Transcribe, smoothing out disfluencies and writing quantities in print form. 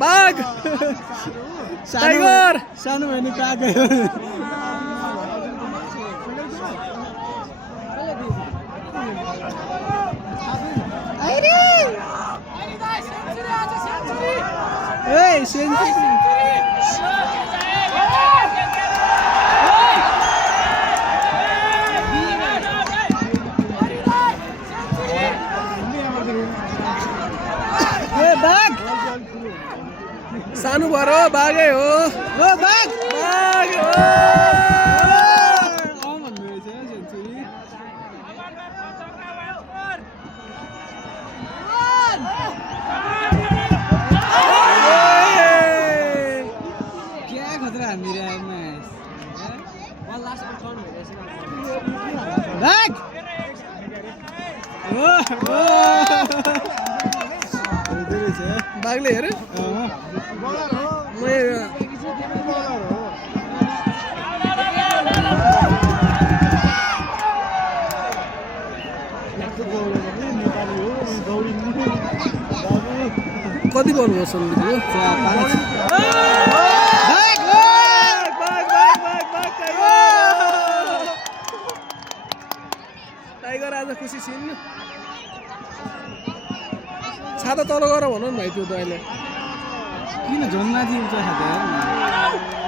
बाघ टाइगर सानो भने कागे ए सेन्चुरी बाघ सानो भएर बाघै हो ओ बाघ बाघ हो भन्नु रहेछ सेन्चुरी क्या खतरा हामीरे म्याच बाघ बाघले हेऱ्यो कति बल भयो सन्दीपको टाइगर आज खुसी छिन् छाता तल गर भन न भाइ त्यो त अहिले किन झन् माथि उठ्छ